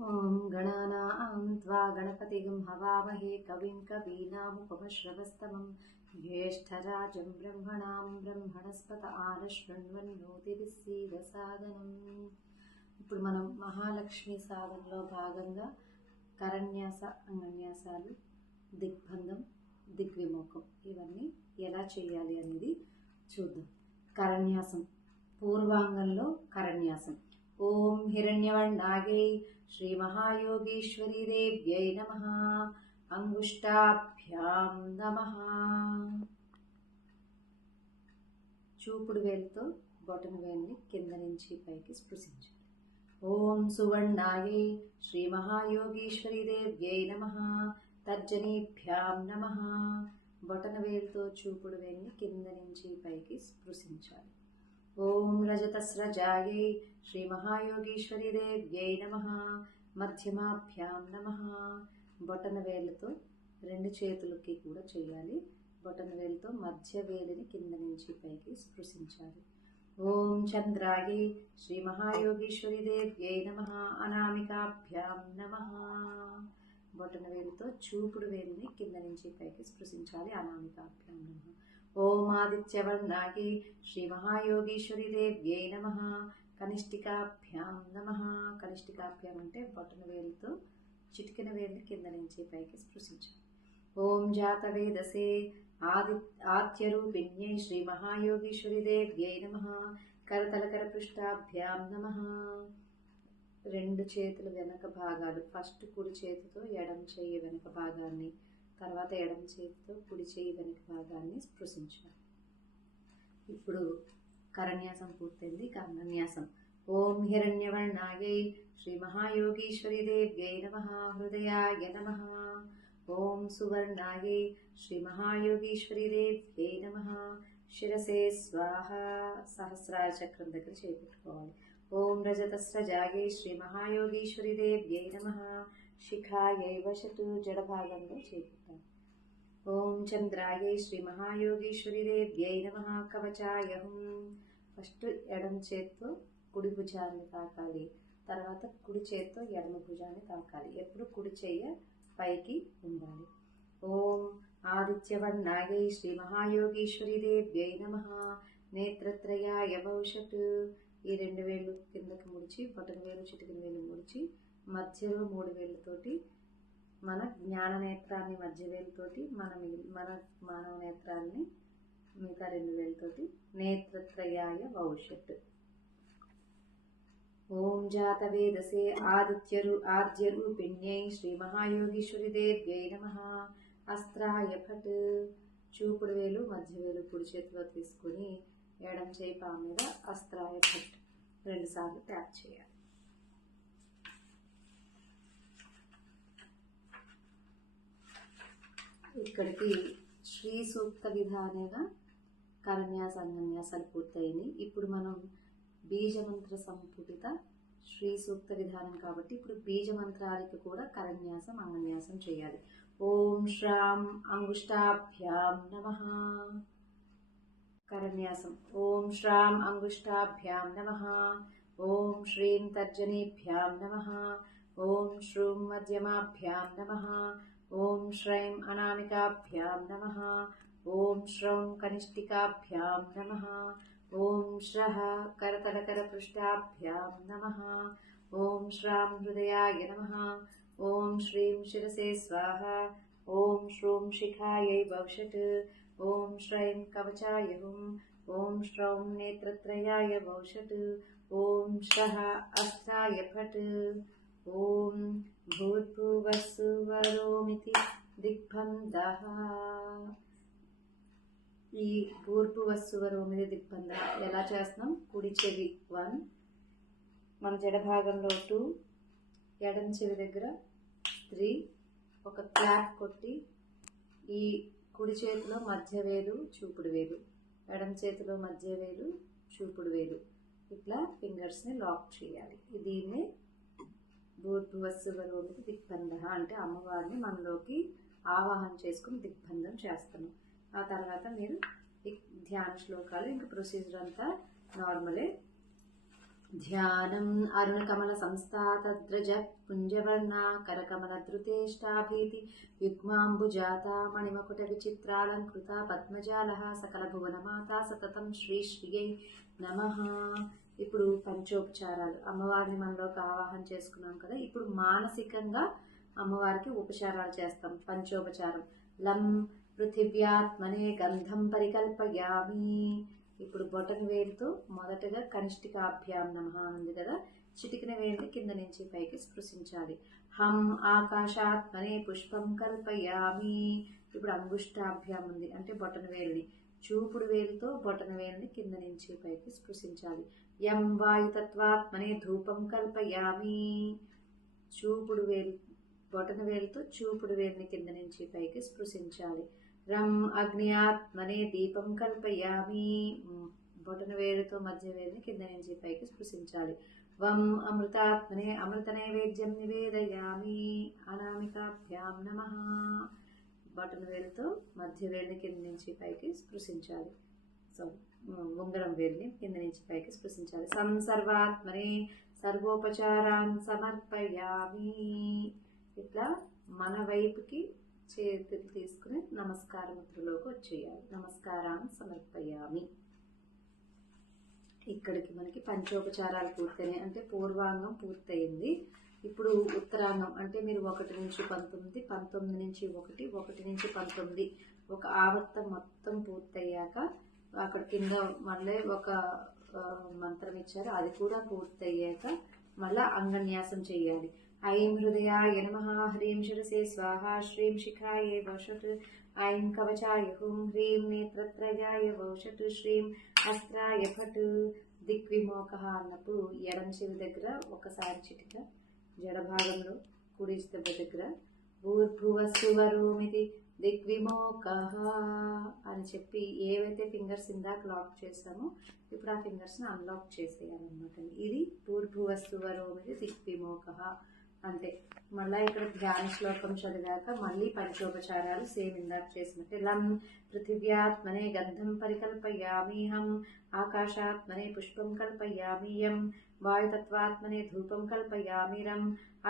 ॐ गणानां त्वा गणपतिं हवामहे कविं कवीनामुपमश्रवस्तमं ज्येष्ठराजं ब्रह्मणां ब्रह्मणस्पत आनशृण्वन्नोतिभिस्सीदसादनम्। ఇప్పుడు మనం మహాలక్ష్మి సాధనలో భాగంగా కరన్యాస అంగన్యాసాలు, దిగ్బంధం, దిగ్విమోకం ఇవన్నీ ఎలా చేయాలి అనేది చూద్దాం. కరన్యాసం, పూర్వాంగంలో కరన్యాసం. ఓం హిరణ్యవర్ణాయై శ్రీ మహాయోగీశ్వరీ దేవ్యై నమః. అంగుష్టాభ్యాం నమః. చూపుడు వేలుతో బొటన వేలుని కింద నుంచి పైకి స్పృశించాలి. ఓం సువర్ణాయై శ్రీ మహాయోగీశ్వరీ దేవ్యై నమః. తర్జనీభ్యాం నమః. బొటన వేలుతో చూపుడు వేలుని కింద నుంచి పైకి స్పృశించాలి. ఓం రజతస్రజాయై శ్రీ మహాయోగీశ్వరీ దేవ్యై నమః. మధ్యమాభ్యాం నమః. బొటన వేలుతో రెండు చేతులకి కూడా చేయాలి. బొటన వేలుతో మధ్య వేలిని కింద నుంచి పైకి స్పృశించాలి. ఓం చంద్రాయై శ్రీ మహాయోగీశ్వరీ దేవ్యై నమః. అనామికాభ్యాం నమః. బొటన వేలుతో చూపుడు వేలిని కింద నుంచి పైకి స్పృశించాలి. అనామికాభ్యాం నమః. ఓం ఆదిత్యవర్ణాయై శ్రీ మహాయోగీశ్వరీ దేవ్యై నమః. కనిష్ఠికాభ్యాం నమః. కనిష్ఠికాభ్యాం అంటే బొటన వేలుతో చిటికెన వేలిని కింద నుంచి పైకి స్పృశించాలి. ఓం జాతవేదసే ఆద్యరూపిణ్యై శ్రీ మహాయోగీశ్వరీ దేవ్యై నమః. కరతలకర పృష్ఠాభ్యాం నమః. రెండు చేతులు వెనక భాగాలు, ఫస్ట్ కుడి చేతితో ఎడమ చెయ్యి వెనక భాగాన్ని, తర్వాత ఎడమ చేతితో కుడి చెయ్యి వెనక భాగాన్ని స్పృశించాలి. ఇప్పుడు కరన్యాసం పూర్తయింది. కరన్యాసం. ఓం హిరణ్యవర్ణాయై శ్రీ మహాయోగీశ్వరీ దేవ్యై నమః. హృదయాయ నమః. ఓం సువర్ణాయై శ్రీ మహాయోగీశ్వరీ దేవ్యై నమః. శిరసే స్వాహ. సహస్రార చక్రం దగ్గర చేపెట్టుకోవాలి. ఓం రజతస్రజాయై శ్రీ మహాయోగీశ్వరీ దేవ్యై నమః. శిఖాయై వశతు. జడభాగంలో చేపెట్టాలి. ఓం చంద్రాయై శ్రీ మహాయోగీశ్వరీ దేవ్యై నమః. కవచాయ హుం. ఫస్ట్ ఎడమ చేత్తో కుడి భుజాన్ని తాకాలి, తర్వాత కుడి చేత్తో ఎడమ భుజాన్ని తాకాలి. ఎప్పుడు కుడి చెయ్య పైకి ఉండాలి. ఓం ఆదిత్యవర్ణాయై శ్రీ మహాయోగీశ్వరీ దేవ్యై నమః. నేత్రత్రయాయ భవిషత్. ఈ రెండు వేళ్ళు కిందకి ముడిచి, బొటన వేలు చిటికిన వేలు ముడిచి, మధ్యలో మూడు వేళ్ళతోటి మన జ్ఞాన నేత్రాన్ని మధ్య వేలుతోటి, మన మానవ నేత్రాన్ని మిగతా రెండు వేలతోటి నేత్రత్రయాయ భవిషత్. ఓం జాతవేదసే ఆద్యరూపిణ్యై శ్రీ మహాయోగీశ్వరీ దేవ్యై నమః. అస్త్రాయ ఫట్. చూపుడు వేలు మధ్య వేలు కుడి చేతిలో తీసుకుని ఎడమ చేయి పా మీద అస్త్రాయ ఫట్ 2 సార్లు ట్యాప్ చేయాలి. ఇక్కడికి శ్రీ సూక్త విధానేన కరన్యాస అంగన్యాసాలు పూర్తయింది. ఇప్పుడు మనం బీజమంత్ర సంపుటిత శ్రీ సూక్త విధానం కాబట్టి ఇప్పుడు బీజమంత్రాలకి కూడా కరన్యాసం అంగన్యాసం చేయాలి. ఓం శ్రాం అంగుష్టాభ్యాం నమః. కరన్యాసం. ఓం శ్రాం అంగుష్టాభ్యాం నమః. ఓం శ్రీం తర్జనీభ్యాం నమః. ఓం శ్రూం మధ్యమాభ్యాం నమః. ఓం శ్రైం అనామికాభ్యాం నమః. ఓం శ్రౌం కనిష్ఠికాభ్యాం నమః. ఓం శ్రః కరతలకర పృష్ఠాభ్యాం నమః. ఓం శ్రాం హృదయాయ నమః. ఓం శ్రీం శిరసే స్వాహ. ఓం శ్రూం శిఖాయై భవిషత్. ఓం శ్రైం కవచాయ హుం. ఓం శ్రౌం నేత్రత్రయాయ భవిషత్. ఓం శ్రః అస్త్రాయ ఫట్. ఓం భూర్భువస్సువరోమితి దిగ్బంధః. ఈ భూర్భువస్సువరోమితి దిగ్బంధ ఎలా చేస్తున్నాం? కుడి చెవి 1, మన జడ భాగంలో 2, ఎడమ చెవి దగ్గర 3, ఒక క్లాప్ కొట్టి ఈ కుడి చేతిలో మధ్య వేలు చూపుడు వేలు, ఎడమ చేతిలో మధ్య వేలు చూపుడు వేలు, ఇట్లా ఫింగర్స్ని లాక్ చేయాలి. దీన్నే భూర్భువస్సువరోమితి దిగ్బంధ అంటే అమ్మవారిని మనలోకి ఆవాహన చేసుకుని దిగ్బంధం చేస్తున్నాం. ఆ తర్వాత మీరు ధ్యాన శ్లోకాలు, ఇంకా ప్రొసీజర్ అంతా నార్మలే. ధ్యానం అరుణకమల సంస్థా తద్రజ పుంజవర్ణా కరకమలధృతేష్టాభీతి యుగ్మాంబుజాత మణిమకుట విచిత్రాలంకృత పద్మజాలః సకల భువనమాత సతతం శ్రీ శ్రీయై నమః. ఇప్పుడు పంచోపచారాలు, అమ్మవారిని మనలోకి ఆవాహన చేసుకున్నాం కదా. ఇప్పుడు మానసికంగా అమ్మవారికి ఉపచారాలు చేస్తాం. పంచోపచారం. లం పృథివ్యాత్మనే గంధం పరికల్పయామి. ఇప్పుడు బొటన వేలుతో మొదటగా కనిష్ఠికాభ్యాం నమః ఉంది కదా, చిటికిన వేలిని కింద నుంచి పైకి స్పృశించాలి. హం ఆకాశాత్మనే పుష్పం కల్పయామి. ఇప్పుడు అంగుష్టాభ్యాం ఉంది, అంటే బొటన వేలిని చూపుడు వేలుతో బొటన వేలిని కింద నుంచి పైకి స్పృశించాలి. యం వాయుతత్వాత్మనే ధూపం కల్పయామి. చూపుడు వేలు బొటన వేలుతో చూపుడు వేలిని కింద నుంచి పైకి స్పృశించాలి. రం అగ్నియాత్మనే దీపం కల్పయామి. బొటన వేలుతో మధ్య వేలిని కింద నుంచి పైకి స్పృశించాలి. వం అమృతాత్మనే అమృత నైవేద్యం నివేదయామి. అనామికాభ్యాం నమః. బొటన వేలుతో మధ్య వేలిని కింద నుంచి పైకి స్పృశించాలి. ఉంగరం వేలిని కింద నుంచి పైకి స్పృశించాలి. సంసర్వాత్మనే సర్వోపచారాన్ సమర్పయామి. ఇట్లా మన వైపుకి చేతులు తీసుకుని నమస్కార ముద్రలోకి వచ్చేయాలి. నమస్కారాన్ని సమర్పయామి. ఇక్కడికి మనకి పంచోపచారాలు పూర్తయినాయి, అంటే పూర్వాంగం పూర్తయింది. ఇప్పుడు ఉత్తరాంగం, అంటే మీరు 1 నుంచి 19, 19 నుంచి 1, 1 నుంచి 19 ఒక ఆవర్తం మొత్తం పూర్తయ్యాక అక్కడ కింద మళ్ళీ ఒక మంత్రం ఇచ్చారు, అది కూడా పూర్తయ్యాక మళ్ళా అంగన్యాసం చేయాలి. ఐం హృదయాయ నమః, హ్రీం శిరసే స్వాహ, శ్రీం శిఖాయే వషట్, ఐం కవచాయ హుం, హ్రీం నేత్రత్రయాయ వౌషట్, శ్రీం అస్త్రాయ ఫట్. దిగ్విమోకః అన్నప్పుడు ఎడమ చెవి దగ్గర ఒకసారి చిటిక, జడభాగంలో కుడి దెబ్బ దగ్గర భూర్భువస్సువరోమితి దిగ్విమోకః అని చెప్పి ఏవైతే ఫింగర్స్ ఇందాక లాక్ చేసామో ఇప్పుడు ఆ ఫింగర్స్ని అన్లాక్ చేసేయాలన్నమాట. ఇది భూర్భువస్సువరోమితి దిగ్విమోకః. అంతే. మళ్ళీ ఇక్కడ ధ్యాన శ్లోకం చదివాక మళ్ళీ పంచోపచారాలు సేమ్ ఇందాక చేసినట్టే. లం పృథివ్యాత్మనే గంధం పరికల్పయామి. హం ఆకాశాత్మనే పుష్పం కల్పయామి. యం వాయుతత్వాత్మనే ధూపం కల్పయామి. రం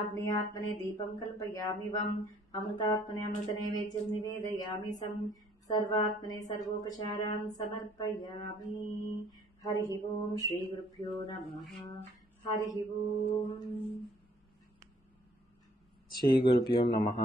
అగ్నియాత్మనే దీపం కల్పయామి. వం అమృతాత్మనే అమృత నైవేద్యం నివేదయామి. సం సర్వాత్మనే సర్వోపచారాన్ సమర్పయామి. హరి ఓం. శ్రీ గురుభ్యో నమః. హరి ఓం. శ్రీ గురుభ్యో నమః.